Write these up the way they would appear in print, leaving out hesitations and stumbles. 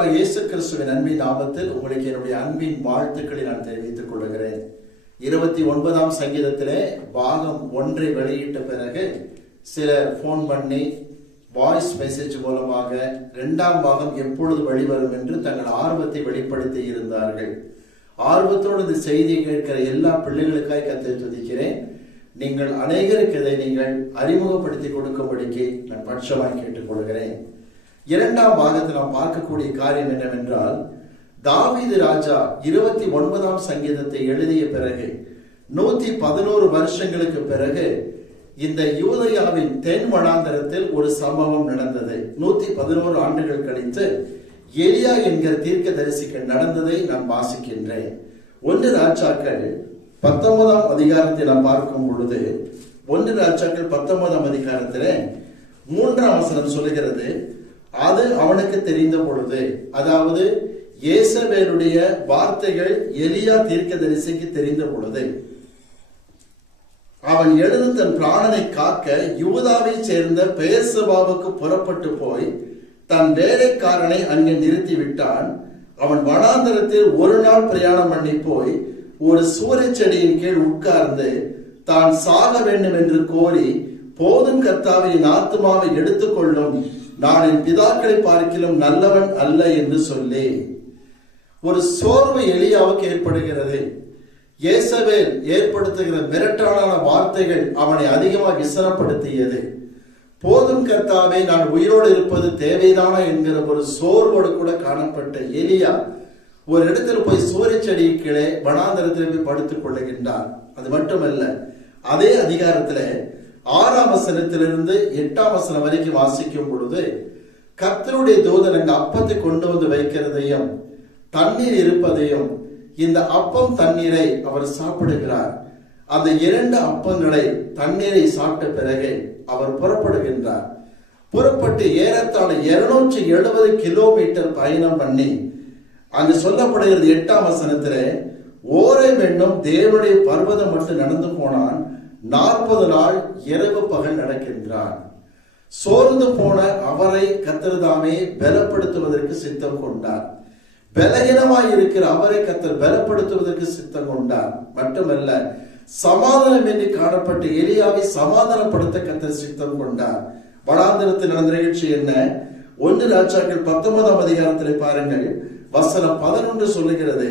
ஆண்டவராகிய இயேசு கிறிஸ்துவின் அன்பின் நாமத்தில் உங்களுக்கு என்னுடைய அன்பின் வாழ்த்துக்களை நான் தெரிவித்துக் கொள்கிறேன். 29ஆம் சங்கீதத்திலே பாகம் 1 வெளியிட்ட பிறகு சிலர் போன் பண்ணி வாய்ஸ் மெசேஜ் மூலமாக 2ஆம் பாகம் எப்பொழுது வெளிவரும் என்று தங்கள் ஆர்வத்தை வெளிப்படுத்தி இருந்தார்கள். ஆர்வத்தோடு இந்த செய்தியை கேட்கிற எல்லா பிள்ளைகளுக்காய் கர்த்தரை துதிக்கிறேன். நீங்கள் அநேகருக்கு இதை நீங்கள் அறிமுகப்படுத்தி கொடுக்கும்படிக்கு நான் பட்சமாய் கேட்டுக்கொள்கிறேன். 2ஆம் பாகத்தில் நாம் பார்க்கக்கூடிய காரியம் என்னவென்றால், தாவீது ராஜா 29ஆம் சங்கீதத்தை எழுதிய பிறகு 111 வருஷங்களுக்கு பிறகு இந்த யூதேயாவின் தென் வனாந்தரத்தில் ஒரு சம்பவம் நடந்தது. 111 ஆண்டுகள் கழித்து எலியா என்கிற தீர்க்கதரிசிக்கு நடந்ததை நான் வாசிக்கின்றேன். 1 ராஜாக்கள் 19ஆம் அதிகாரத்தை நாம் பார்க்கும் பொழுது 1 ராஜாக்கள் 19ஆம் அதிகாரத்திலே 3ஆம் வசனம் சொல்லுகிறது, அது அவனுக்கு தெரிந்த பொழுது, அதாவது யேசபேலுடைய வார்த்தைகள் எலியா தீர்க்கதரிசிக்கு தெரிந்த பொழுது, அவன் எழுந்து தன் பிராணனை காக்க யூதாவை சேர்ந்த பெயர்செபாவுக்கு புறப்பட்டு போய் தன் வேலைக்காரனை அங்கே நிறுத்தி விட்டான். அவன் வனாந்தரத்தில் ஒரு நாள் பிரயாணம் பண்ணி போய் ஒரு சூரிய செடியின் கீழ் உட்கார்ந்து தான் சாக வேண்டும் என்று கோரி, போதும் கர்த்தாவே, என் ஆத்துமாவை எடுத்துக்கொள்ளும், நான் என் பிதாக்களை பார்க்கிலும் நல்லவன் அல்ல என்று சொல்லி ஒரு சோர்வு எலியாவுக்கு ஏற்படுகிறது. யேசபேல் ஏற்படுத்துகிற மிரட்டலான வார்த்தைகள் அவனை அதிகமாக விசனப்படுத்தியது. போதும் கர்த்தாவே, நான் உயிரோடு இருப்பது தேவைதானா என்கிற ஒரு சோர்வோடு கூட காணப்பட்ட எலியா ஒரு இடத்துல போய் சூரிய செடி கீழே வனாந்தரத்தில் போய் படுத்துக் கொள்ளுகின்றார். அது மட்டுமல்ல, அதே அதிகாரத்திலே 6ஆம் வசனத்திலிருந்து 8ஆம் வசனம் வரைக்கும் வாசிக்கும் பொழுது, கர்த்தருடைய தூதன் அங்கு அப்பத்தை கொண்டு வந்து வைக்கிறதையும் தண்ணீர் இருப்பதையும், இந்த அப்பம் தண்ணீரை அவர் சாப்பிடுகிறார். அந்த 2 அப்பங்களை தண்ணீரை சாப்பிட்ட பிறகு அவர் புறப்படுகின்றார். புறப்பட்டு ஏறத்தாழ 270 கிலோமீட்டர் பயணம் பண்ணி அங்கு சொல்லப்படுகிறது 8ஆம் வசனத்திலே, ஓரேப் என்னும் தேவனுடைய பர்வதம் மட்டும் நடந்து போனான். 40 நாள் இரவு பகல் நடக்கின்றான். சோர்ந்து போன அவரை கர்த்தர் தாமே பலப்படுத்துவதற்கு சித்தம் கொண்டார். பலகீனமாய் இருக்கிற அவரை கர்த்தர் பலப்படுத்துவதற்கு சித்தம் கொண்டார். மட்டுமல்ல, சமாதானம் என்று காணப்பட்ட எலியாவை சமாதானப்படுத்த கர்த்தர் சித்தம் கொண்டார். வனாந்தரத்தில் நடந்த நிகழ்ச்சி என்ன? 1 ராஜாக்கள் 19ஆம் அதிகாரத்திலே பாருங்கள், வசனம் 11 சொல்லுகிறது,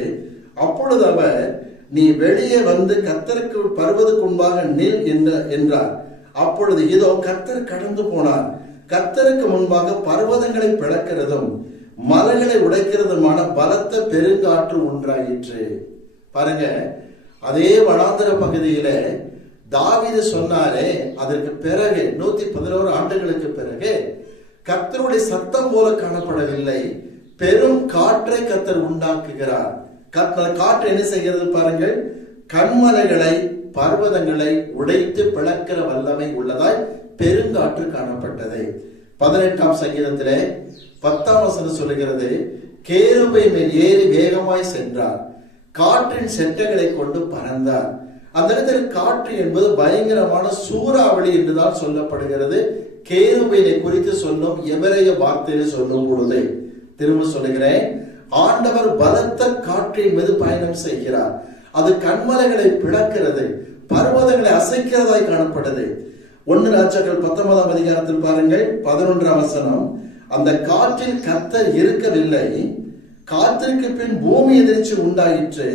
அப்பொழுது அவர், நீ வெளியே வந்து கர்த்தருக்கு பர்வதத்துக்கு முன்பாக நில் என்றார். அப்பொழுது இதோ கர்த்தர் கடந்து போனார். கர்த்தருக்கு முன்பாக பர்வதங்களை பிளக்கிறதும் மலைகளை உடைக்கிறதுமான பலத்த பெருங்காற்று உண்டாயிற்று. பாருங்க, அதே வனாந்தர பகுதியில தாவீது சொன்னாரே, அதற்கு பிறகு 111 ஆண்டுகளுக்கு பிறகு கர்த்தருடைய சத்தம் போல காணப்படவில்லை, பெரும் காற்றை கர்த்தர் உண்டாக்குகிறார். காற்று என்ன செய்கிறது பாருங்கள், கண்மலைகளை பர்வதங்களை உடைத்து பிளக்கிற வல்லமை உள்ளதாய் பெருங்காற்று காணப்பட்டது. 18ஆம் சங்கீதத்திலே 10ஆம் வசனம் சொல்லுகிறது, கேருபை மேல் ஏறி வேகமாய் சென்றார், காற்றின் செட்டைகளை கொண்டு பறந்தார். அந்த இடத்தில் காற்று என்பது பயங்கரமான சூறாவளி என்றுதான் சொல்லப்படுகிறது. கேருபையை குறித்து சொல்லும் எபிரேய வார்த்தையில் சொல்லும் பொழுது, திரும்ப சொல்லுகிறேன், ஆண்டவர் பலத்த காற்றின் மீது பயணம் செய்கிறார். அது கண்மலைகளை பிளக்கிறது, பர்வதங்களை அசைக்கிறதாய் காணப்பட்டது. 1 ராஜாக்கள் 19ஆம் அதிகாரத்தில் பாருங்கள், 11ஆம் வசனம், அந்த காற்றில் கர்த்தர் இருக்கவில்லை, காற்றிற்கு பின் பூமி அதிர்ச்சி உண்டாயிற்று,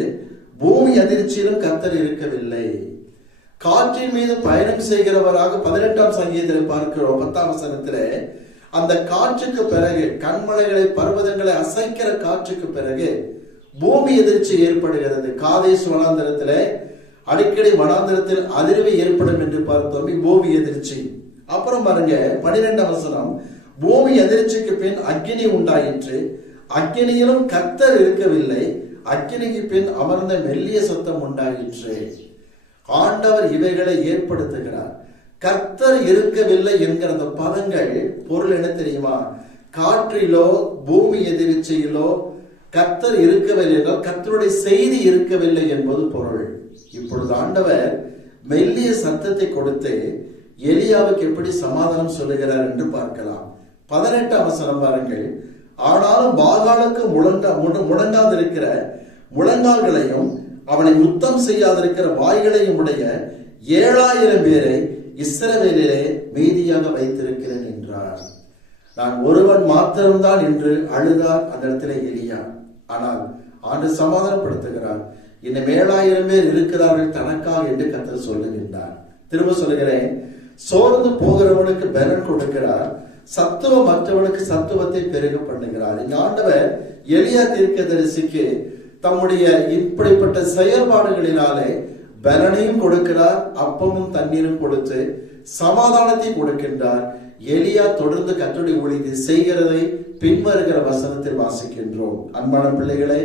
பூமி அதிர்ச்சியிலும் கர்த்தர் இருக்கவில்லை. காற்றின் மீது பயணம் செய்கிறவராக 18ஆம் சங்கீதத்தில் பார்க்கிறோம். 10ஆம் வசனத்திலே அந்த காற்றுக்கு பிறகு, கண்மலைகளை பர்வதங்களை அசைக்கிற காற்றுக்கு பிறகு பூமி எதிர்ச்சி ஏற்படுகிறது. காதேஸ் வனாந்தரத்திலே அடிக்கடி வனாந்தரத்தில் அதிர்வு ஏற்படும் என்று பார்த்தோம், பூமி எதிர்ச்சி. அப்புறம் பாருங்க 12ஆம் வசனம், பூமி எதிர்ச்சிக்கு பின் அக்கினி உண்டாயிற்று, அக்கினியிலும் கர்த்தர் இருக்கவில்லை, அக்கினிக்கு பின் அமர்ந்த மெல்லிய சத்தம் உண்டாயிற்று. ஆண்டவர் இவைகளை ஏற்படுத்துகிறார். கர்த்தர் இருக்கவில்லை என்கிற அந்த பதங்கள் பொருள் என்ன தெரியுமா? காற்றிலோ பூமி எதிர்ச்சியிலோ கர்த்தர் இருக்கவில்லை என்றால் கர்த்தருடைய செய்தி இருக்கவில்லை என்பது பொருள். இப்பொழுது ஆண்டவர் மெல்லிய சத்தத்தை கொடுத்து எலியாவுக்கு எப்படி சமாதானம் சொல்லுகிறார் என்று பார்க்கலாம். 18ஆம் வசனம் பாருங்கள், ஆனாலும் பாகாலுக்கு முடங்காதிருக்கிற முழங்கால்களையும் அவனை முத்தம் செய்யாதிருக்கிற வாய்களையும் உடைய 7000 பேரை இஸ்ரவேலிலே மீதியாக வைத்திருக்கிறேன் என்றார். நான் ஒருவன் மாத்திரம்தான் என்று அழுதார் அந்த இடத்துல எலியா. ஆனால் ஆண்டவர் சமாதானப்படுத்துகிறார். இன்னும் 7000 பேர் இருக்கிறார்கள் தனக்காக என்று கர்த்தர் சொல்லுகின்றார். திரும்ப சொல்லுகிறேன், சோர்ந்து போகிறவனுக்கு பலன் கொடுக்கிறார், சத்துவம் மற்றவனுக்கு சத்துவத்தை பெருக பண்ணுகிறார். இங்க ஆண்டவர் எலியா தீர்க்கதரிசிக்கு தம்முடைய இப்படிப்பட்ட செயல்பாடுகளினாலே பலனையும் கொடுக்கிறார், அப்பமும் தண்ணீரும் கொடுத்து சமாதானத்தை கொடுக்கின்றார். எலியா தொடர்ந்து கர்த்தருடைய ஊழியத்தை செய்கிறதை பின்வருகிற வசனத்தில் வாசிக்கின்றோம். அன்பான பிள்ளைகளே,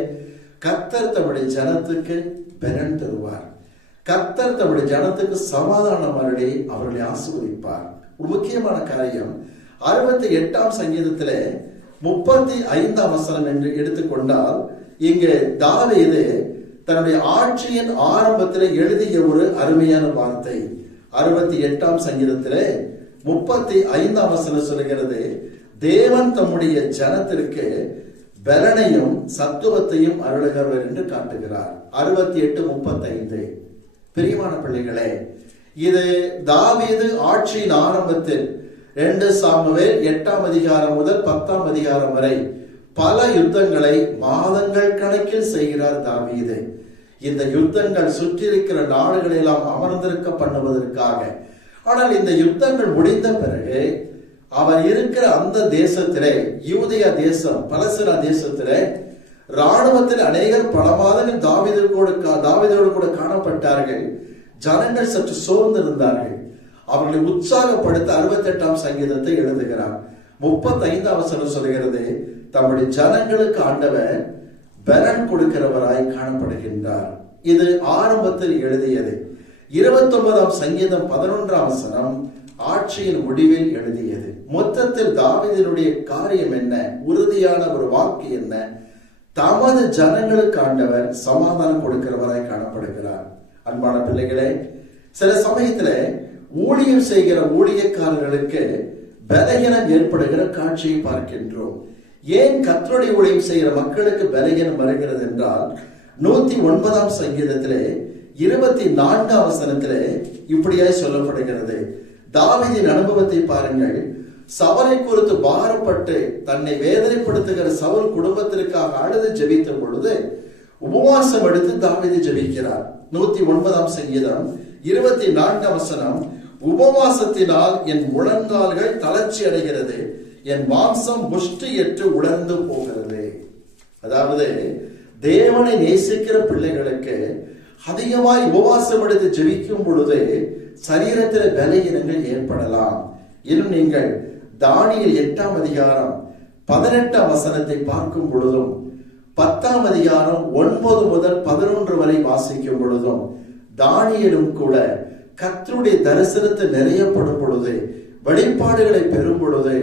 கர்த்தர் தம்முடைய ஜனத்துக்கு பலன் தருவார். கர்த்தர் தம்முடைய ஜனத்துக்கு சமாதானம் அருளி அவர்களை ஆசீர்வதிப்பார். ஒரு முக்கியமான காரியம் 68ஆம் சங்கீதத்திலே 35ஆம் வசனம் என்று எடுத்துக்கொண்டால், இங்கு தாவீது தன்னுடைய ஆட்சியின் ஆரம்பத்திலே எழுதிய ஒரு அருமையான வார்த்தை. 68ஆம் சங்கீதத்திலே 35ஆம் வசனம் சொல்லுகிறது, தேவன் தம்முடைய ஜனத்திற்கு பலனையும் சத்துவத்தையும் அருளுகிறவர் என்று காட்டுகிறார். 68:35. பிரியமான பிள்ளைகளே, இது தாவீது ஆட்சியின் ஆரம்பத்தில் 2 சாமுவேல் 8ஆம் அதிகாரம் முதல் 10ஆம் அதிகாரம் வரை பல யுத்தங்களை மாதங்கள் கணக்கில் செய்கிறார் தாவீது. இந்த யுத்தங்கள் சுற்றியிருக்கிற நாடுகளெல்லாம் அமர்ந்திருக்க பண்ணுவதற்காக. ஆனால் இந்த யுத்தங்கள் முடிந்த பிறகு அவர் இருக்கிற அந்த தேசத்திலே, யூதேயா தேசம், பலஸ்தீனா தேசத்திலே ராணுவத்தில் அநேகர் பல மாதங்கள் தாவீதோடு கூட காணப்பட்டார்கள். ஜனங்கள் சற்று சோர்ந்திருந்தார்கள். அவர்களை உற்சாகப்படுத்த 68ஆம் சங்கீதத்தை எழுதுகிறார். 35ஆம் வசனம் சொல்கிறது, தம்முடைய ஜனங்களுக்கு ஆண்டவர் பலன் கொடுக்கிறவராய் காணப்படுகின்றார். இது ஆரம்பத்தில் எழுதியது. 29ஆம் சங்கீதம் 11ஆம் வசனம் ஆட்சியின் முடிவில் எழுதியது. மொத்தத்தில் தாவீதினுடைய காரியம் என்ன, உறுதியான ஒரு வாக்கு என்ன? தமது ஜனங்களுக்கு ஆண்டவர் சமாதானம் கொடுக்கிறவராய் காணப்படுகிறார். அன்பான பிள்ளைகளே, சில சமயத்துல ஊழியம் செய்கிற ஊழியக்காரர்களுக்கு பலகீனம் ஏற்படுகிற காட்சியை பார்க்கின்றோம். ஏன் கர்த்தருடைய ஊழியம் செய்கிற மக்களுக்கு பலகீனம் வருகிறது என்றால், 109ஆம் சங்கீதத்திலே 24ஆம் வசனத்திலே இப்படியாய் சொல்லப்படுகிறது. தாவீதின் அனுபவத்தை பாருங்கள். சவுலை குறித்து பாரப்பட்டு தன்னை வேதனைப்படுத்துகிற சவுல் குடும்பத்திற்காக அழுது ஜெபித்த பொழுது உபவாசம் எடுத்து தாவீது ஜெபிக்கிறார். 109ஆம் சங்கீதம் 24ஆம் வசனம், உபவாசத்தினால் என் முழங்கால்கள் தளர்ச்சி அடைகிறது, என் மாம்சம் புஷ்டியற்று உலர்ந்து போகிறது. அதாவது தேவனை நேசிக்கிற பிள்ளைகளுக்கு அதிகமாய் உபவாசம் எடுத்து ஜெபிக்கும் பொழுது சரீரத்தில் பலகீனங்கள் ஏற்படலாம். இன்னும் நீங்கள் தானியேல் 8ஆம் அதிகாரம் 18ஆம் வசனத்தை பார்க்கும் பொழுதும் 10ஆம் அதிகாரம் 9 முதல் 11 வரை வாசிக்கும் பொழுதும் தானியேலும் கூட கர்த்தருடைய தரிசனத்தை நிறையப்படும் பொழுது, வெளிப்பாடுகளை பெறும் பொழுது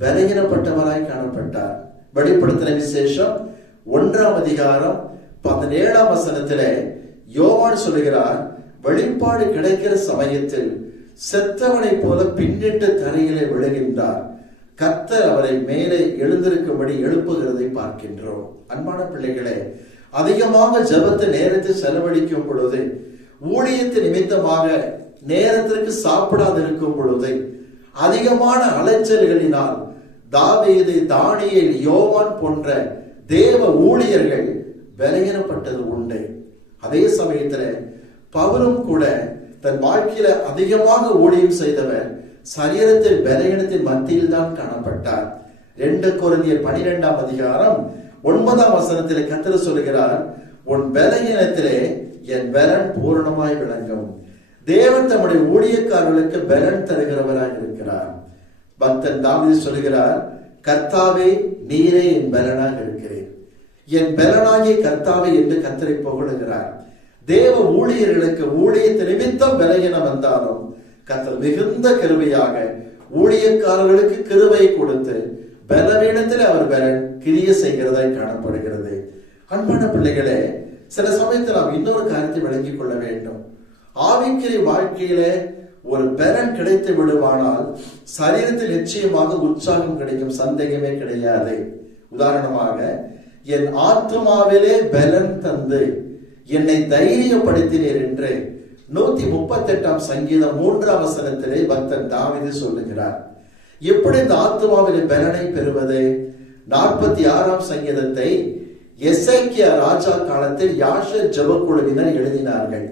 பலகீனப்பட்டவராய் காணப்பட்டார். வெளிப்படுத்தின விசேஷம் 1ஆம் அதிகாரம் 17ஆம் வசனத்திலே யோவான் சொல்லுகிறார், வெளிப்பாடு கிடைக்கிற சமயத்தில் செத்தவனை போல பின்னிட்டு தரையிலே விழுகின்றார், கர்த்தர் அவரை மேலே எழுந்திருக்கும்படி எழுப்புகிறதை பார்க்கின்றோம். அன்பான பிள்ளைகளே, அதிகமாக ஜெபத்தை நேரத்தை செலவழிக்கும் பொழுது, ஊழியத்து நிமித்தமாக நேரத்திற்கு சாப்பிடாது இருக்கும் பொழுது, அதிகமான அலைச்சல்களினால் தாவீது, தானியேல், யோவான் போன்ற தேவ ஊழியர்கள் பலகீனப்பட்டது உண்டு. அதே சமயத்துல பவுலும் கூட தன் வாழ்க்கையில அதிகமாக ஊழியம் செய்தவர் சரீரத்தில் பலகீனத்தின் மத்தியில் தான் காணப்பட்டார். 2 கொரிந்தியர் 12ஆம் அதிகாரம் 9ஆம் வசனத்திலே கர்த்தர் சொல்கிறார், உன் பலகீனத்திலே என் பலன் பூரணமாய் விளங்கும். தேவன் தம்முடைய ஊழியக்காரர்களுக்கு பலன் தருகிறவராக இருக்கிறார். பக்தன் தாவீது சொல்கிறார், கர்த்தாவே நீரே என் பலனாக இருக்கிறேன், என் பலனாகிய கர்த்தாவே என்று கர்த்தரை புகழுகிறார். தேவ ஊழியர்களுக்கு ஊழியத்தை நிமித்தம் பலகீனம் வந்தாலும் கர்த்தர் மிகுந்த கிருபையாக ஊழியக்காரர்களுக்கு கிருபை கொடுத்து பலவீனத்தில் அவர் பலன் கிரிய செய்கிறதாய் காணப்படுகிறது. அன்பான பிள்ளைகளே, சில சமயத்தில் நாம் இன்னொரு காரியத்தை விளங்கிக் கொள்ள வேண்டும். ஆவிக்குரிய வாழ்க்கையில ஒரு பலன் கிடைத்து விடுவானால் சரீரத்தில் நிச்சயமாக உற்சாகம் கிடைக்கும், சந்தேகமே கிடையாது. உதாரணமாக, என் ஆத்துமாவிலே பலன் தந்து என்னை தைரியப்படுத்தினீர் என்று 138 சங்கீதம் 3 வசனத்திலே பக்தன் தாவீது சொல்லுகிறார். எப்படி இந்த ஆத்துமாவிலே பலனை பெறுவது? 46 சங்கீதத்தை எசேக்கியா ராஜா காலத்தில் யாஷர் ஜெபக்குழுவினர் எழுதினார்கள்.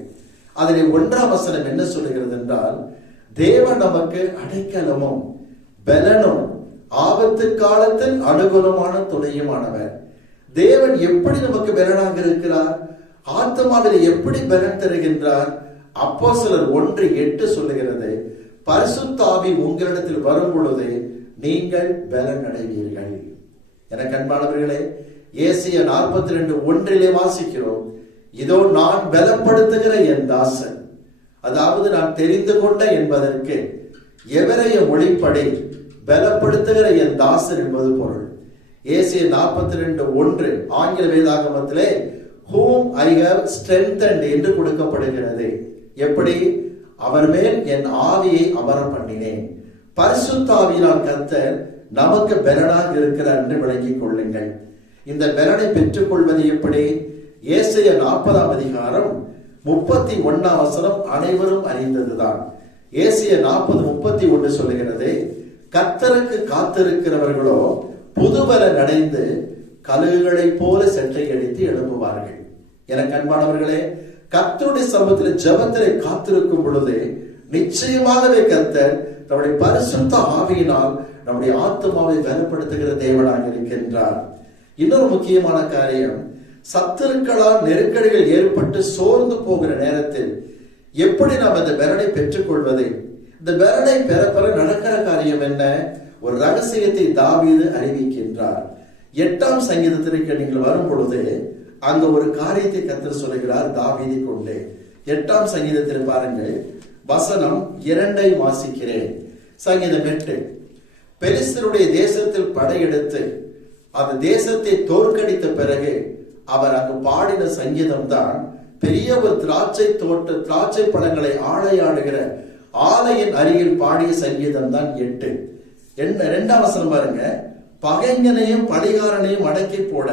அதில் 1 வசனம் என்ன சொல்லுகிறது என்றால், தேவன் நமக்கு அடைக்கலமும் பலனும் ஆபத்து காலத்தில் அனுகூலமான துணையுமானவர். தேவன் எப்படி நமக்கு பலனாக இருக்கிறார்? ஆத்மாவில் எப்படி பலன் தருகின்றார்? அப்போஸ்தலர் 1:8 சொல்லுகிறது, பரிசுத்த ஆவி உங்களிடத்தில் வரும் பொழுது நீங்கள் பலன் அடைவீர்கள். எனக்கு அன்பானவர்களே, ஏசாயா 42:1 வாசிக்கிறோம், இதோ நான் பலப்படுத்துகிற என் தாசன், அதாவது நான் தெரிந்து கொண்ட என்பதற்கு எபிரேய மொழிப்படி பலப்படுத்துகிற என் தாசன் என்பது பொருள். ஏசாயா 42:1 ஆங்கில வேதாகமத்திலே whom I have strengthened என்று கொடுக்கப்படுகிறது. எப்படி? அவர் மேல் என் ஆவியை அமர பண்ணினேன். பரிசுத்த ஆவியினால் கர்த்தர் நமக்கு பலனாக இருக்கிறார் என்று விளங்கிக் கொள்ளுங்கள். இந்த பலனை பெற்றுக் கொள்வது எப்படி? ஏசாயா 40 அதிகாரம் 31 வசனம் அனைவரும் அறிந்ததுதான். ஏசாயா 40:31 சொல்லுகிறது, கர்த்தருக்கு காத்திருக்கிறவர்களோ புதுபலன் அடைந்து கழுகுகளை போல செட்டை அடித்து எழும்புவார்கள். எனக்கு அன்பானவர்களே, கர்த்தருடைய சமூகத்தில் ஜெபத்திலே காத்திருக்கும் பொழுது நிச்சயமாகவே கர்த்தர் நம்முடைய பரிசுத்த ஆவியினால் நம்முடைய ஆத்மாவை பலப்படுத்துகிற தேவனாக இருக்கின்றார். இன்னொரு முக்கியமான காரியம், சத்துருக்களால் நெருக்கடிகள் ஏற்பட்டு சோர்ந்து போகிற நேரத்தில் எப்படி நாம் இந்த பலனை பெற்றுக் கொள்வது? இந்த பலனை பெற நடக்கிற காரியம் என்ன? ஒரு ரகசியத்தை தாவீது அறிவிக்கின்றார். 8 சங்கீதத்திற்கு நீங்கள் வரும் பொழுது அங்க ஒரு காரியத்தை கர்த்தர் சொல்லுகிறார் தாவீதை கொண்டு. 8 சங்கீதத்தில் பாருங்கள், வசனம் 2 வாசிக்கிறேன். சங்கீதம் 8, பெலிஸ்தருடைய தேசத்தில் படையெடுத்து அந்த தேசத்தை தோற்கடித்த பிறகு அவர் அங்கு பாடின சங்கீதம் தான் பெரிய ஒரு திராட்சை பழங்களை ஆளையாடுகிற ஆலையின் அருகில் பாடிய சங்கீதம் தான் 8. 2 வசனம் பாருங்க, பகைஞனையும் பழிகாரனையும் அடக்கி போட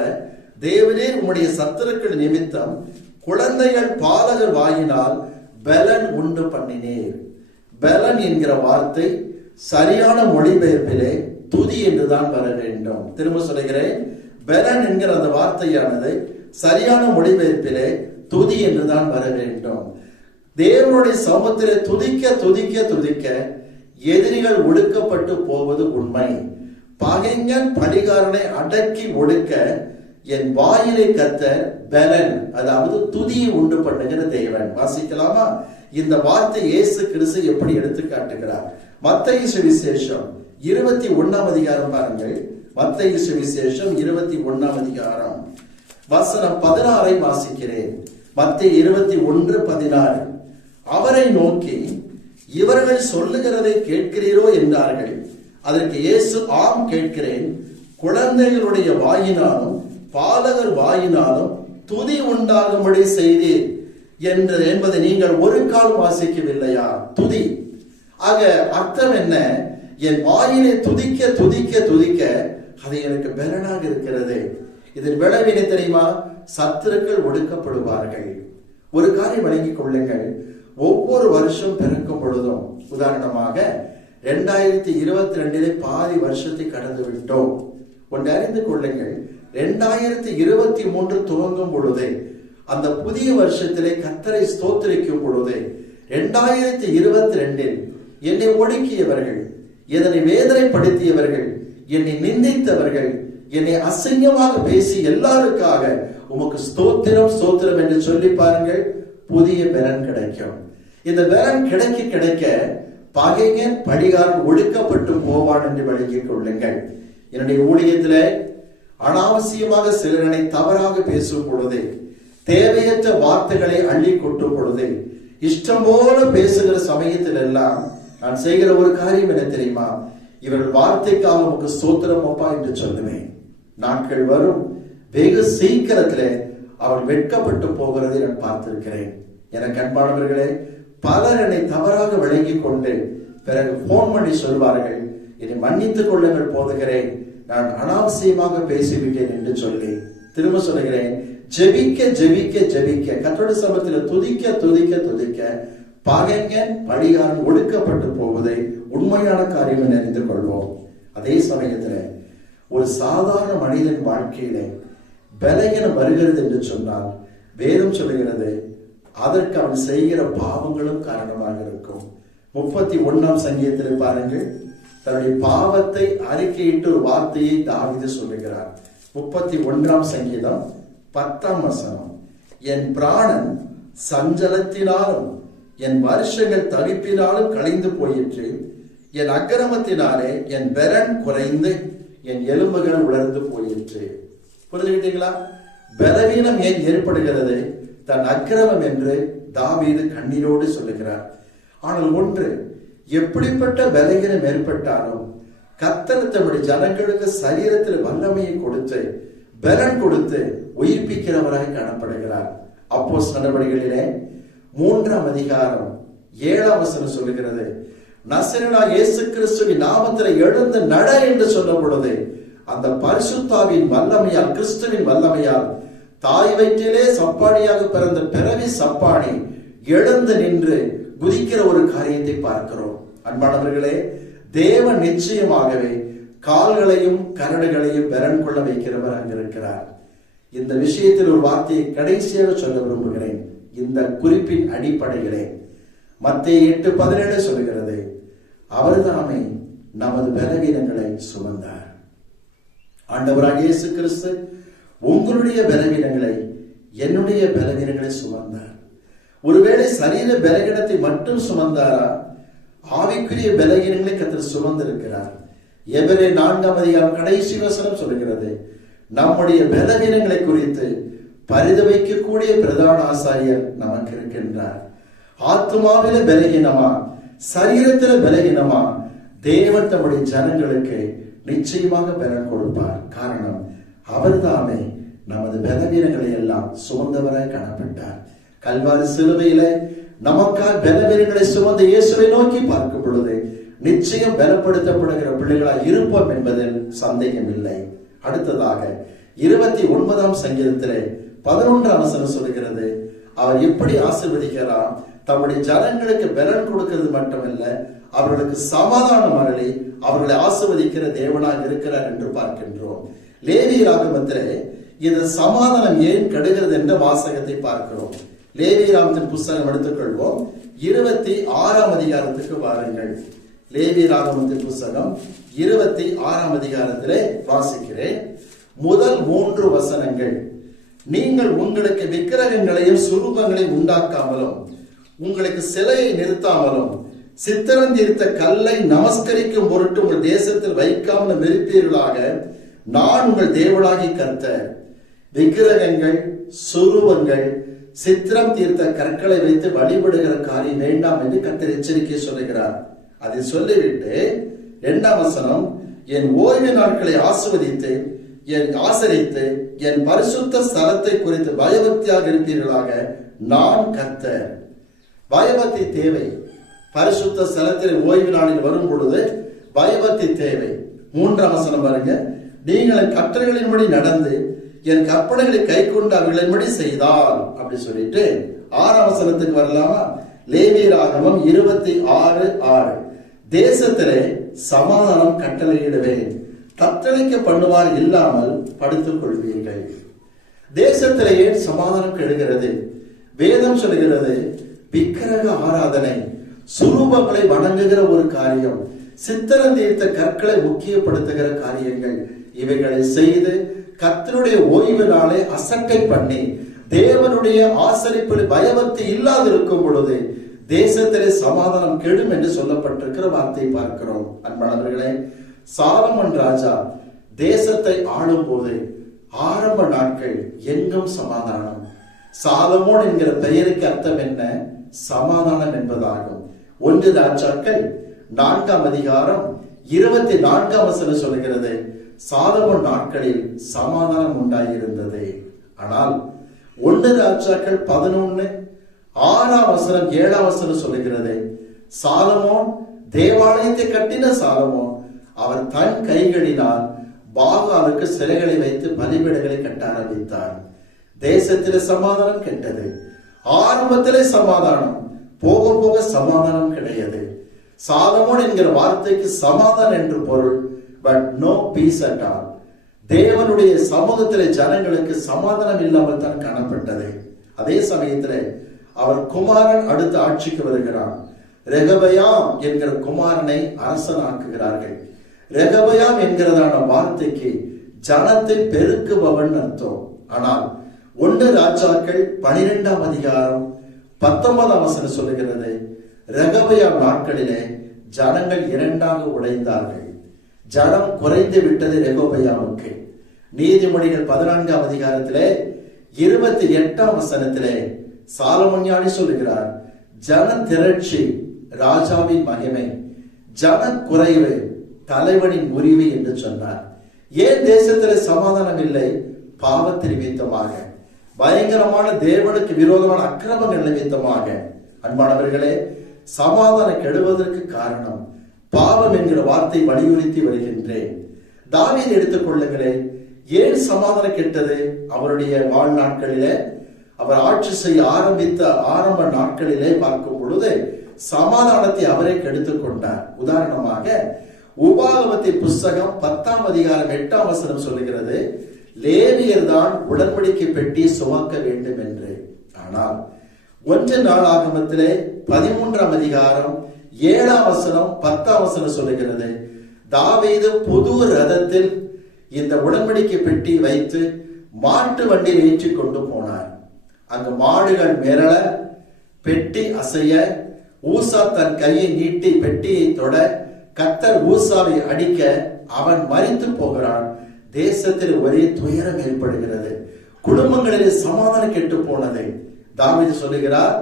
தேவனே உம்முடைய சத்துருக்கள் நிமித்தம் குழந்தைகள் பாலகர் வாயினால் பலன் உண்டு பண்ணினீர். பலன் என்கிற வார்த்தை சரியான மொழிபெயர்ப்பிலே துதி என்றுதான் வர வேண்டும். திரும்ப சொல்கிறேன், பலன் என்கிற அந்த வார்த்தையானது சரியான மொழிபெயர்ப்பிலே துதி என்றுதான் வர வேண்டும். தேவனுடைய சமூகத்திலே துதிக்க துதிக்க துதிக்க எதிரிகள் ஒடுக்கப்பட்டு போவது உண்மை. பகைஞன் பழிகாரனை அடக்கி ஒடுக்க என் வாயிலை கர்த்தர் பலன், அதாவது துதியை உண்டு பண்ணுகிற தேவன். வாசிக்கலாமா? இந்த வார்த்தை இயேசு கிறிஸ்து எப்படி எடுத்து காட்டுகிறார்? மத்தேயு சுவிசேஷம் 21 அதிகாரம் பாருங்கள். மத்தேயு சுவிசேஷம் 21 அதிகாரம் வசனம் 16 வாசிக்கிறேன். மத்தேயு 21:16, அவரை நோக்கி இவர்கள் சொல்லுகிறதை கேட்கிறீரோ என்றார்கள். அதற்கு இயேசு, ஆம் கேட்கிறேன். குழந்தைகளுடைய வாயினாலும் பாலகர் வாயினாலும் துதி உண்டாகும்படி செய்தீர் என்பதை நீங்கள் ஒரு கால் வாசிக்கவில்லையா? துதி. ஆக அர்த்தம் என்ன? என் வாயிலை துதிக்க துதிக்க துதிக்க அது எனக்கு பலனாக இருக்கிறது. இதன் விளைவினை தெரியுமா? சத்துருக்கள் ஒடுக்கப்படுவார்கள். ஒரு காரியம் வழங்கிக் கொள்ளுங்கள், ஒவ்வொரு வருஷம் பிறக்கும் பொழுதும், உதாரணமாக 2022 பாதி வருஷத்தை கடந்து விட்டோம். ஒன்று அறிந்து கொள்ளுங்கள், 2023 துவங்கும் பொழுது, அந்த புதிய வருஷத்திலே கர்த்தரை ஸ்தோத்திரிக்கும் பொழுது, 2022 என்னை ஒடுக்கியவர்கள், என்னை வேதனைப்படுத்தியவர்கள், என்னை நிந்தித்தவர்கள், என்னை அசிங்கமாக பேசி எல்லாருக்காக உமக்கு ஸ்தோத்திரம் ஸ்தோத்திரம் என்று சொல்லி பாருங்கள், புதிய பலன் கிடைக்கும். இந்த பலன் கிடைக்க கிடைக்க பகைஞன் பழிகாரன் ஒடுக்கப்பட்டு போவான் என்று விளங்கிக் கொள்ளுங்கள். என்னுடைய ஊழியத்தில் அனாவசியமாக சிலரனை தவறாக பேசும் பொழுது, தேவையற்ற வார்த்தைகளை அள்ளி கொட்டும் பொழுது, இஷ்டம் போல பேசுகிற சமயத்தில் எல்லாம் நான் செய்கிற ஒரு காரியம் என்ன தெரியுமா? இவர்கள் வார்த்தைக்காக உமக்கு ஸ்தோத்திரம் அப்பா என்று சொல்லுவேன். நாட்கள் வரும், வெகு சீக்கிரத்திலே அவள் வெட்கப்பட்டு போகிறதை நான் பார்த்திருக்கிறேன். எனக்கு அன்பானவர்களே, பலர் என்னை தவறாக விளங்கி கொண்டு பிறகு போன் பண்ணி சொல்வார்கள், என்னை மன்னித்துக் கொள்ளுங்கள் போதுகிறேன், நான் அனாவசியமாக பேசிவிட்டேன் என்று சொல்லி திரும்ப சொல்லுகிறேன், ஜெபிக்க ஜெபிக்க ஜெபிக்க, கர்த்தருடைய சமூகத்தில் துதிக்க துதிக்க துதிக்க பகைஞன் பழிகாரன் ஒடுக்கப்பட்டு போவதை உண்மையான காரியம் அறிந்து கொள்வோம். அதே சமயத்தில் ஒரு சாதாரண மனிதன் வாழ்க்கையிலே பலகீனம் வருகிறது என்று சொன்னால் வேதம் சொல்லுகிறது அதற்கு அவன் செய்கிற பாவங்களும் காரணமாக இருக்கும். 31ஆம் சங்கீதத்தில் பாருங்கள், தன்னுடைய பாவத்தை அறிக்கையிட்டு ஒரு வார்த்தையை தாவீது சொல்லுகிறார். 31ஆம் சங்கீதம் 10ஆம் வசனம், என் பிராணன் சஞ்சலத்தினாலும் என் வருஷங்கள் தவிப்பினாலும் கழிந்து போயிற்று, என் அக்கிரமத்தினாலே என் பெலன் குறைந்து என் எலும்புகள் உலர்ந்து போயிற்று. புரிஞ்சுக்கிட்டீங்களா? பலவீனம் ஏன் ஏற்படுகிறது? தன் அக்கிரமம் என்று தாவீது கண்ணீரோடு சொல்லுகிறார். ஆனால் ஒன்று, எப்படிப்பட்ட பலவீனம் ஏற்பட்டாலும் கர்த்தர் தம்முடைய ஜனங்களுக்கு சரீரத்தில் வல்லமையை கொடுத்து பலன் கொடுத்து உயிர்ப்பிக்கிறவராய் காணப்படுகிறார். அப்போஸ்தலர் நடவடிக்கைகளிலே 3ஆம் அதிகாரம் 7ஆம் வசனம் சொல்லுகிறது, நசரேயனாகிய இயேசு கிறிஸ்துவின் நாமத்தில் எழுந்து நட என்று சொல்லும் பொழுது அந்த பரிசுத்தாவின் வல்லமையால், கிறிஸ்துவின் வல்லமையால் தாய் வயிற்றிலே சப்பானியாக பிறந்த பிறவி சப்பானி எழுந்து நின்று குதிக்கிற ஒரு காரியத்தை பார்க்கிறோம். அன்பானவர்களே, தேவன் நிச்சயமாகவே கால்களையும் கரடுகளையும் பெறன் கொள்ள வைக்கிறவர் அங்கு இருக்கிறார். இந்த விஷயத்தில் ஒரு வார்த்தையை கடைசியாக சொல்ல விரும்புகிறேன். இந்த குறிப்பின் அடிப்படையிலே மத்தேயு 8:17 சொல்லுகிறது, அவர்தாமே நமது பலவீனங்களை சுமந்தார். ஆண்டவராகிய இயேசு கிறிஸ்து உங்களுடைய பலவீனங்களை, என்னுடைய பலவீனங்களை சுமந்தார். ஒருவேளை சரீர பலவீனத்தை மட்டும் சுமந்தாரா? ஆவிக்குரிய பலவீனங்களை கர்த்தர் சுமந்திருக்கிறார். எபிரேயர் 4ஆம் அதிகாரம் கடைசி வசனம் சொல்லுகிறது, நம்முடைய பலவீனங்களை குறித்து பரிதபிக்கக்கூடிய பிரதான ஆசாரியர் நமக்கு இருக்கின்றார். ஆத்மாவில பலகீனமா, சரீரத்தில பலகீனமா, தேவன் தம்முடைய ஜனங்களுக்கு நிச்சயமாக பலன் கொடுப்பார். காரணம், அவர்தாமே நமது பலவீனங்களை எல்லாம் சுமந்தவராய் காணப்பட்டார். கல்வாரி சிலுவையில நமக்கால் பலவீனங்களை சுமந்த இயேசுவை நோக்கி பார்க்கும் பொழுது நிச்சயம் பலப்படுத்தப்படுகிற பிள்ளைகளாய் இருப்போம் என்பதில் சந்தேகம் இல்லை. அடுத்ததாக 29ஆம் சங்கீதத்திலே 11ஆம் வசனம் சொல்லுகிறது, அவர் எப்படி ஆசீர்வதிக்கிறார்? தம்முடைய ஜனங்களுக்கு பலன் கொடுக்கிறது மட்டுமல்ல, அவர்களுக்கு சமாதானம் அருளி அவர்களை ஆசீர்வதிக்கிற தேவனாக இருக்கிறார் என்று பார்க்கின்றோம். லேவியராகமத்திலே இந்த சமாதானம் ஏன் கெடுகிறது என்ற வாசகத்தை பார்க்கிறோம். லேவியராகமத்தின் புஸ்தகம் எடுத்துக்கொள்வோம். 26ஆம் அதிகாரத்துக்கு வாருங்கள். லேவியராகமத்தின் புஸ்தகம் 26ஆம் அதிகாரத்திலே வாசிக்கிறேன். முதல் 3 வசனங்கள், நீங்கள் உங்களுக்கு விக்கிரகங்களையும் சுரூபங்களையும் உண்டாக்காமலும் உங்களுக்கு சிலையை நிறுத்தாமலும் சித்திரம் தீர்த்த கல்லை நமஸ்கரிக்கும் பொருட்டு உங்கள் தேசத்தில் வைக்காமல் இருப்பீர்களாக, நான் உங்கள் தேவனாகிய கர்த்தர். விக்கிரகங்கள், சுரூபங்கள், சித்திரம் தீர்த்த கற்களை வைத்து வழிபடுகிற காரியம் வேண்டாம் என்று கர்த்தர் எச்சரிக்கை சொல்லுகிறார். அதை சொல்லிவிட்டு 2ஆம் வசனம், என் ஓய்வு நாட்களை ஆசீர்வதித்து ஆசரித்து என் பரிசுத்த ஸ்தலத்தை குறித்து பயபக்தியாக இருப்பீர்களாக, நான் கர்த்தர். பயபக்தி தேவை. பரிசுத்த ஸ்தலத்தில் ஓய்வு நாளில் வரும் பொழுது பயபக்தி தேவை. 3ஆம் வசனம் பாருங்க, நீங்கள் என் கட்டளைகளின்படி நடந்து என் கற்பனைகளை கை கொண்டு அவர்களின்படி செய்தால், அப்படி சொல்லிட்டு 6ஆம் வசனத்துக்கு வரலாமா? லேவியராகமம் 26:6, தேசத்திலே சமாதானம் கட்டளையிடுவேன், கட்டளைக்கு பண்ணுவார் இல்லாமல் படுத்துக் கொள்வீர்கள். தேசத்திலேயே சமாதானம் கெடுகிறது. வேதம் சொல்கிறது, விக்கிரக ஆராதனை, சுரூபங்களை வணங்குகிற ஒரு காரியம், சித்திரம் தீர்த்த கற்களை முக்கியப்படுத்துகிற காரியங்கள், இவைகளை செய்து கர்த்தருடைய ஓய்வு நாளை அசட்டை பண்ணி தேவனுடைய ஆசரிப்பில் பயபக்தி இல்லாதிருக்கும் பொழுது தேசத்திலே சமாதானம் கெடும் என்று சொல்லப்பட்டிருக்கிற வார்த்தை பார்க்கிறோம். அன்பானவர்களே, சாலமன் ராஜா தேசத்தை ஆளும் போது ஆரம்ப நாட்கள் எங்கும் சமாதானம். சாலமோன் என்கிற பெயருக்கு அர்த்தம் என்ன? சமாதானம் என்பதாகும். 1 ராஜாக்கள் 4ஆம் அதிகாரம் 24ஆம் வசனம் சொல்லுகிறது, சாலமோன் நாட்களில் சமாதானம் உண்டாயிருந்தது. ஆனால் 1 ராஜாக்கள் 11:6ஆம் வசனம் 7ஆம் வசனம் சொல்லுகிறது, சாலமோன் தேவாலயத்தை கட்டின சாலமோன் அவர் தன் கைகளினால் பாகாலுக்கு சிலைகளை வைத்து பலிபீடங்களை கட்ட ஆரம்பித்தார். தேசத்திலே சமாதானம் கெட்டது. ஆரம்பத்திலே சமாதானம், போக போக சமாதானம் கிடையாது. சாலமோன் என்கிற வார்த்தைக்கு சமாதானம் என்று பொருள், but no peace at all. தேவனுடைய சமூகத்திலே ஜனங்களுக்கு சமாதானம் இல்லாமல் தான் காணப்பட்டது. அதே சமயத்திலே அவர் குமாரன் அடுத்த ஆட்சிக்கு வருகிறான். ரெகபயாம் என்கிற குமாரனை அரசனாக்குகிறார்கள். ரெகபயாம் என்கிறதான வார்த்தைக்கு ஜனத்தை பெருக்குபவன் அர்த்தம். ஆனால் 1 ராஜாக்கள் 12ஆம் அதிகாரம் 19ஆம் வசனம் சொல்லுகிறது, ரெகபயாம் நாட்களிலே ஜனங்கள் 2ஆக உடைந்தார்கள். ஜனம் குறைந்து விட்டது ரெகோபயாமுக்கு. நீதிமொழிகள் 14ஆம் அதிகாரத்திலே 28ஆம் வசனத்திலே சாலமோன் ஞானி சொல்லுகிறார், ஜன திரட்சி ராஜாவின் மகிமை, ஜன குறைவு தலைவனின் முறிவு என்று சொன்னார். ஏன் தேசத்திலே சமாதானம் இல்லை? பாவத்தின் நிமித்தமாக, பயங்கரமான தேவனுக்கு விரோதமான அக்கிரமங்கள் நிமித்தமாக. அன்பானவர்களே, சமாதானம் கெடுவதற்கு காரணம் பாவம் என்கிற வார்த்தை வலியுறுத்தி வருகின்றேன். தாவீதை எடுத்துக் கொள்ளுங்களேன். ஏன் சமாதானம் கெட்டது? அவருடைய வாழ்நாட்களிலே, அவர் ஆட்சி செய்ய ஆரம்பித்த ஆரம்ப நாட்களிலே பார்க்கும் பொழுது சமாதானத்தை அவரே கெடுத்துக் கொண்டார். உதாரணமாக உபாகமத்தின் புஸ்தகம் 10ஆம் அதிகாரம் 8ஆம் வசனம் சொல்லுகிறது, லேவியர் தான் உடன்படிக்கை பெட்டி சுமக்க வேண்டும் என்று. ஆனால் 1 நாளாகமத்திலே 13ஆம் அதிகாரம் 7ஆம் வசனம் 10ஆம் வசனம் சொல்லுகிறது, தாவீது புது ரதத்தில் இந்த உடன்படிக்கை பெட்டி வைத்து மாட்டு வண்டியில் ஏற்றி கொண்டு போனார். அங்கு மாடுகள் மிரள, பெட்டி அசைய, ஊசா தன் கையை நீட்டி பெட்டியை தொட, கர்த்தர் ஊசாவை அடிக்க, அவன் மரித்து போகிறான். தேசத்தில் ஒரே துயரம் ஏற்படுகிறது. குடும்பங்களிலே சமாதானம் கெட்டு போனது. தாவீது சொல்லுகிறார்,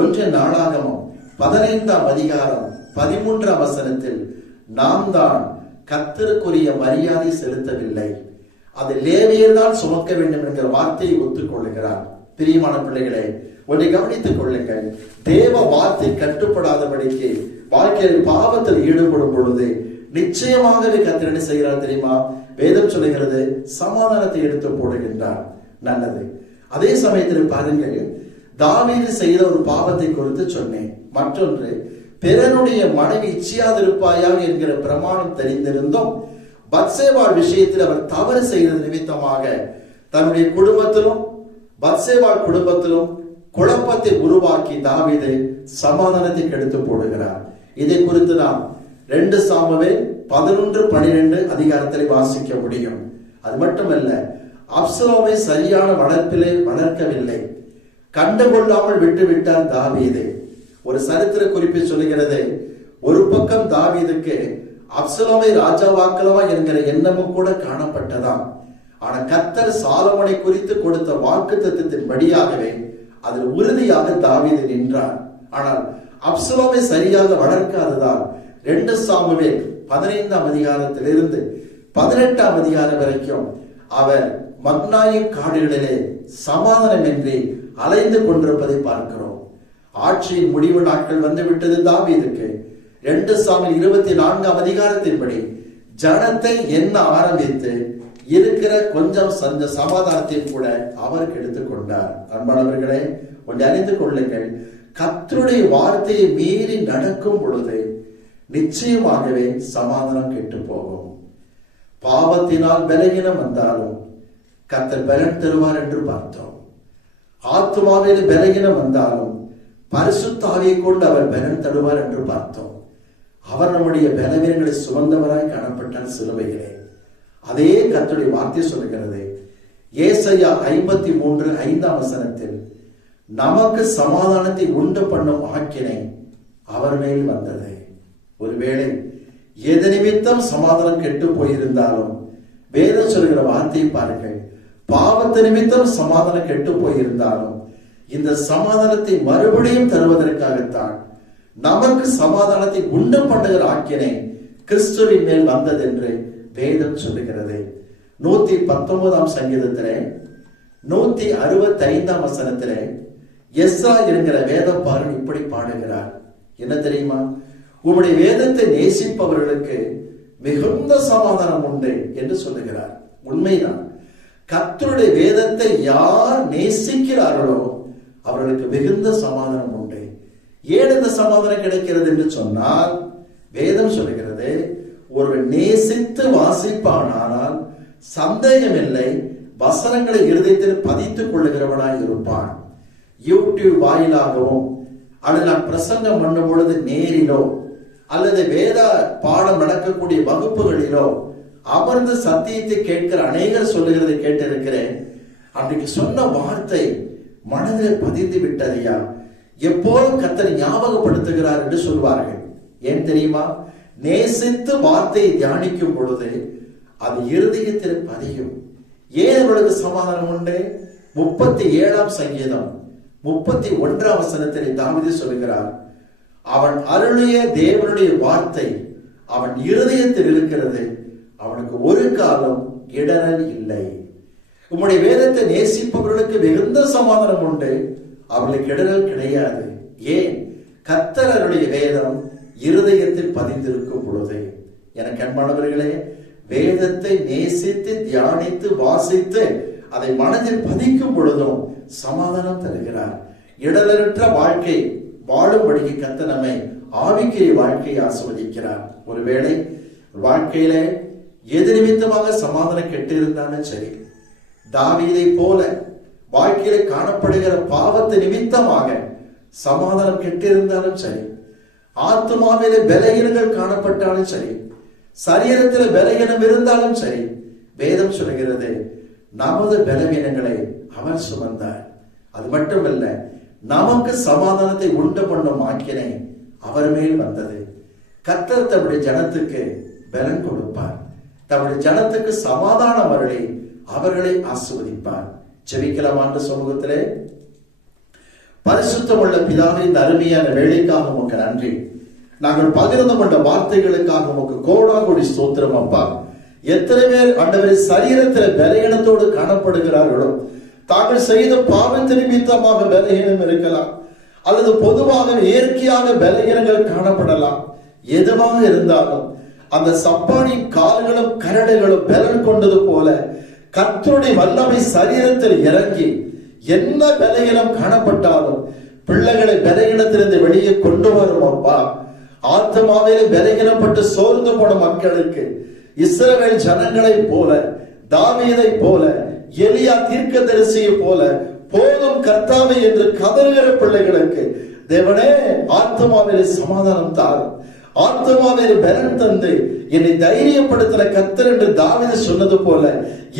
1 நாளாகமம் 15ஆம் அதிகாரம் 13ஆம் வசனத்தில், நாம் தான் கர்த்தருக்குரிய மரியாதை செலுத்தவில்லை, அது லேவியர் தான் சுமக்க வேண்டும் என்கிற வார்த்தையை ஒத்துக்கொள்ளுகிறார். பிரியமான பிள்ளைகளே, ஒன்றை கவனித்துக் கொள்ளுங்கள். தேவ வார்த்தை கட்டுப்படாதபடிக்கு வாழ்க்கையில் பாவத்தில் ஈடுபடும் பொழுது நிச்சயமாகவே கர்த்தர் என்ன செய்கிறார் தெரியுமா? வேதம் சொல்லுகிறது, சமாதானத்தை எடுத்து போடுகின்றார். நல்லது. அதே சமயத்தில் பாருங்கள், தாவீது செய்த ஒரு பாவத்தை குறித்து சொன்னேன். மற்றொன்று, பிறனுடைய மனைவி இச்சியாதிருப்பாயா என்கிற பிரமாணம் தெரிந்திருந்தும் பத்சேபாள் விஷயத்தில் அவர் தவறு செய்தது நிமித்தமாக தன்னுடைய குடும்பத்திலும் பத்சேபாள் குடும்பத்திலும் குழப்பத்தை உருவாக்கி தாவீது சமாதானத்தை கெடுத்து போடுகிறார். இதை குறித்து நாம் 2 சாமுவேல் 11-12 அதிகாரத்தில் வாசிக்க முடியும். அது மட்டுமல்ல, அப்சலோமை சரியான வளர்ப்பிலே வளர்க்கவில்லை, கண்டுகொள்ளாமல் விட்டுவிட்டார் தாவீது. ஒரு சரித்திர குறிப்பு சொல்லுகிறது, ஒரு பக்கம் தாவீதுக்கு அப்சலோமை ராஜாவாக்கலவா என்கிற எண்ணமும் கூட காணப்பட்டதாம். ஆனா கர்த்தர் சாலமோனை குறித்து கொடுத்த வாக்குத்தத்தத்தின் படியாகவே அதில் உறுதியாக தாவீது நின்றார். ஆனால் அப்சலோமை சரியாக வளர்க்காததால் 2 சாமுவேல் 15ஆம் அதிகாரத்திலிருந்து 18ஆம் அதிகாரம் வரைக்கும் அவர் மக்னாயின் காடுகளிலே சமாதானமின்றி அலைந்து கொண்டிருப்பதை பார்க்கிறோம். ஆட்சியின் முடிவு நாட்கள் வந்துவிட்டது தாவீதுக்கு. 2 சாமுவேல் 24ஆம் அதிகாரத்தின்படி ஜனத்தை எண்ண ஆரம்பித்து இருக்கிற கொஞ்சம் சமாதானத்தையும் கூட அவர் கெடுத்துக் கொண்டார். அன்பானவர்களே, ஒன்றை அறிந்து கொள்ளுங்கள், கர்த்தருடைய வார்த்தையை மீறி நடக்கும் பொழுது நிச்சயமாகவே சமாதானம் கெட்டு போகும். பாவத்தினால் பலகீனம் வந்தாலும் கர்த்தர் பலன் தருவார் என்று பார்த்தோம். ஆத்துமாவில் பலகீனம் வந்தாலும் பரிசுத்த ஆவியை கொண்டு அவர் பலன் தருவார் என்று பார்த்தோம். அவர் நம்முடைய பலவீனங்களை சுமந்தவராய் காணப்பட்டார் சிலுவையிலே. அதே கர்த்தருடைய வார்த்தை சொல்லுகிறது, ஏசாயா 53:5ஆம் வசனத்தில், நமக்கு சமாதானத்தை உண்டு பண்ணும் ஆக்கினை அவர் மேல் வந்தது. ஒருவேளை எது நிமித்தம் சமாதானம் கெட்டு போயிருந்தாலும் வேதம் சொல்கிற வார்த்தையை பாருங்கள், பாவத்து நிமித்தம் சமாதானம் கெட்டு போயிருந்தாலும் இந்த சமாதானத்தை மறுபடியும் தருவதற்காகத்தான் நமக்கு சமாதானத்தை உண்டு பண்ணுகிற ஆக்கினை கிறிஸ்துவின் மேல் வந்தது என்று வேதம் சொல்லுகிறது. 119ஆம் சங்கீதத்திலே 165ஆம் வசனத்திலே எஸ்ரா என்கிற வேதப்பாரன் இப்படி பாடுகிறார். என்ன தெரியுமா? உம்முடைய வேதத்தை நேசிப்பவர்களுக்கு மிகுந்த சமாதானம் உண்டு என்று சொல்லுகிறார். உண்மைதான். கர்த்தருடைய வேதத்தை யார் நேசிக்கிறார்களோ அவர்களுக்கு மிகுந்த சமாதானம் உண்டு. ஏன் இந்த சமாதானம் கிடைக்கிறது என்று சொன்னால், வேதம் சொல்லுகிறது, ஒரு நேசித்து வாசிப்பானால் சந்தேகமில்லை, வசனங்களை இருதயத்தில் பதித்துக் கொள்ளுகிறவனாய் இருப்பான். யூடியூப் வாயிலாகவும் அல்லது நான் பிரசங்கம் பண்ணும் பொழுது நேரிலோ அல்லது வேத பாடம் நடக்கக்கூடிய வகுப்புகளிலோ அமர்ந்து சத்தியத்தை கேட்கிற அநேகர் சொல்லுகிறதை கேட்டிருக்கிறேன். அன்றைக்கு சொன்ன வார்த்தை மனதில் பதிந்து விட்டதையா, எப்போதும் கர்த்தர் ஞாபகப்படுத்துகிறார் என்று சொல்வார்கள். ஏன் தெரியுமா? நேசித்து வார்த்தையை தியானிக்கும் பொழுது அது இருதயத்தில் பதியும். ஏன் அவளுக்கு சமாதானம் உண்டு? 37ஆம் சங்கீதம் 31ஆம் வசனத்தில் தாவீது சொல்கிறார், அவன் அருளிய தேவனுடைய வார்த்தை அவன் இருதயத்தில் இருக்கிறது, அவனுக்கு ஒரு காலம் இடரல் இல்லை. உம்முடைய வேதத்தை நேசிப்பவர்களுக்கு மிகுந்த சமாதானம் உண்டு, அவர்களுக்கு இடரல் கிடையாது. ஏன்? கர்த்தர் அருளிய வேதம் இருதயத்தில் பதிந்திருக்கும் பொழுது. எனக்கு அன்பானவர்களே, வேதத்தை நேசித்து தியானித்து வாசித்து அதை மனதில் பதிக்கும் பொழுதும் சமாதானம் தருகிறார். இடரலற்ற வாழ்க்கை வாழும்படிக்கு கர்த்தர் நம்மை ஆவிக்குரிய வாழ்க்கையை ஆசீர்வதிக்கிறார். ஒருவேளை வாழ்க்கையில எது நிமித்தமாக சமாதானம் கெட்டு இருந்தாலும் சரி, தாவீதை போல வாழ்க்கையில காணப்படுகிற பாவத்து நிமித்தமாக சமாதானம் கெட்டு இருந்தாலும் சரி, ஆத்மாவில பலகீனங்கள் காணப்பட்டாலும் சரி, சரீரத்தில் பலகீனம் இருந்தாலும் சரி, வேதம் சொல்கிறது நமது பலவீனங்களை அவர் சுமந்தார். அது மட்டுமல்ல, நமக்கு சமாதானத்தை உண்டு பண்ணும் ஆக்கினை அவர் மேல் வந்தது. கர்த்தர் தம்முடைய ஜனத்துக்கு பலன் கொடுப்பார், தம்முடைய ஜனத்துக்கு சமாதானம் அருளி அவர்களை ஆசீர்வதிப்பார். ஜெபிக்கலாம். ஆண்டு சமூகத்திலே பரிசுத்தம் உள்ள பிதாவே, இந்த அருமையான வேலைக்காக உமக்கு நன்றி. நாங்கள் பகிர்ந்து கொண்ட வார்த்தைகளுக்காக உமக்கு கோடாகோடி ஸ்தோத்திரம் அப்பா. எத்தனை பேர் ஆண்டவரே சரீரத்தில் பலகீனத்தோடு காணப்படுகிறார்களோ, தாங்கள் செய்த பாவத்தின் நிமித்தமாக பலகீனம் இருக்கலாம், அல்லது பொதுவாக இயற்கையாக பலகீனங்கள் காணப்படலாம். எதுவாக இருந்தாலும் அந்த சப்பானின் கால்களும் கரடுகளும் பலன் கொண்டது போல கர்த்தருடைய வல்லமை சரீரத்தில் இறங்கி என்ன பலகீனம் காணப்பட்டாலும் பிள்ளைகளை பலகீனத்திலிருந்து வெளியே கொண்டு வரும் அப்பா. ஆத்மாவிலே பலகீனப்பட்டு சோர்ந்து போன மக்களுக்கு, இஸ்ரவேல் ஜனங்களை போல, தாவீதை போல, எலியா தீர்க்கதரிசியை போல, போதும் கர்த்தாவே என்று கதறுகிற பிள்ளைகளுக்கு தேவனே ஆத்மாவிலே சமாதானம் தாரும், ஆத்மாவிலே பலன் தந்து என்னை தைரியப்படுத்துற கர்த்தர் என்று தாவீது சொன்னது போல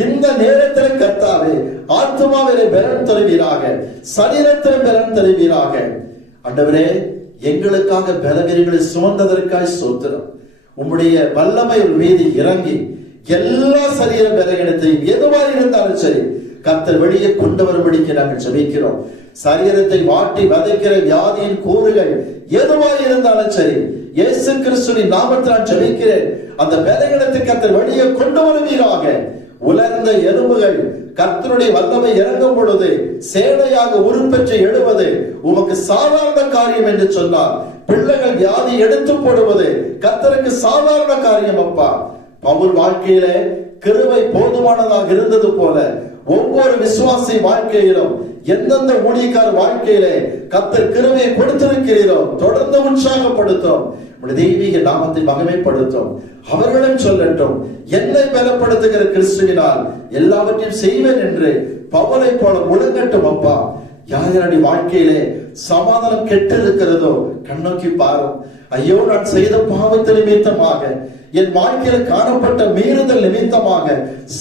இந்த நேரத்தில் கர்த்தாவே ஆத்மாவிலே பலன் தருவீராக, சரீரத்தில் பலன் தருவீராக. ஆண்டவரே, எங்களுக்காக பலவீனங்களை சுமந்ததற்காய் ஸ்தோத்திரம். உம்முடைய வல்லமை மீது இறங்கி எல்லா சரீர பலவீனத்தையும் எதுவாக இருந்தாலும் சரி கர்த்தர் வெளியே கொண்டு வரும்படிக்கு நாங்கள் ஜெபிக்கிறோம். சரீரத்தை வாட்டி வதைக்கிற வியாதியின் கூறுகள் எதுவாக இருந்தாலும் சரி, இயேசு கிறிஸ்துவின் நாமத்தில் நான் ஜெபிக்கிறேன், அந்த பலவீனத்தை கர்த்தர் வெளியே கொண்டு வருவீராக. உலர்ந்த எலும்புகள் கர்த்தருடைய வல்லமை இறங்கும் பொழுது சேனையாக உருப்பெற்று எழுவது உமக்கு சாதாரண காரியம் என்று சொன்னார். பிள்ளைகள் வியாதி எடுத்து போடுவது கர்த்தருக்கு சாதாரண காரியம் அப்பா. பவுல் வாழ்க்கையில கிருபை போதுமானதாக இருந்தது போல ஒவ்வொரு விசுவாசி வாழ்க்கையிலும், எந்தெந்த ஊழியக்கார வாழ்க்கையிலே கர்த்தர் கிருபையை கொடுத்திருக்கிறீரோ தொடர்ந்து உற்சாகப்படுத்தும், தெய்வீக நாமத்தை மகிமைப்படுத்தும். அவர்களும் சொல்லட்டும், என்னை பலப்படுத்துகிற கிறிஸ்துவினால் எல்லாவற்றையும் செய்வேன் என்று பவுலை போல முழங்கட்டும் அப்பா. யாருடைய வாழ்க்கையிலே சமாதானம் கெட்டு இருக்கிறதோ கண்ணோக்கி பாரும். ஐயோ, நான் செய்த பாவத்து நிமித்தமாக, என் வாழ்க்கையில காணப்பட்ட மீறுதல் நிமித்தமாக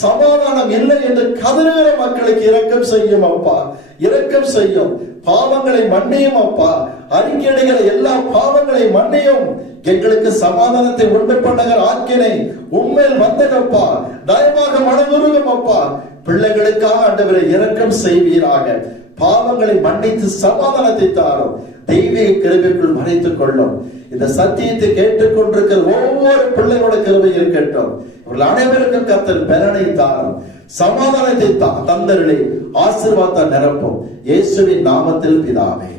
சமாதானம் இல்லை என்று கதறுகிற மக்களுக்கு இரக்கம் செய்யும் அப்பா, இரக்கம் செய்யும். பாவங்களை மன்னியும் அப்பா, அறிக்கையிடுகிற எல்லா பாவங்களை மன்னியும். எங்களுக்கு சமாதானத்தை உண்டு பண்ணுகிற ஆக்கினை உண்மையில் வந்ததப்பா, தயவாக மனதுருகும் அப்பா. பிள்ளைகளுக்காக ஆண்டவரை இரக்கம் செய்வீராக. பாவங்களை மன்னித்து சமாதானத்தை தாரும். தெய்வீக கிருபைக்குள் மறைத்துக் கொள்ளும். இந்த சத்தியத்தை கேட்டுக்கொண்டிருக்கிற ஒவ்வொரு பிள்ளைகளோட கிருபை இருக்கட்டும். இவர்கள் அனைவருக்கும் கர்த்தர் பலனை தாரும், சமாதானத்தை தந்தருளை ஆசீர்வாதத்தால் நிரப்பும். இயேசுவின் நாமத்தில் பிதாவே.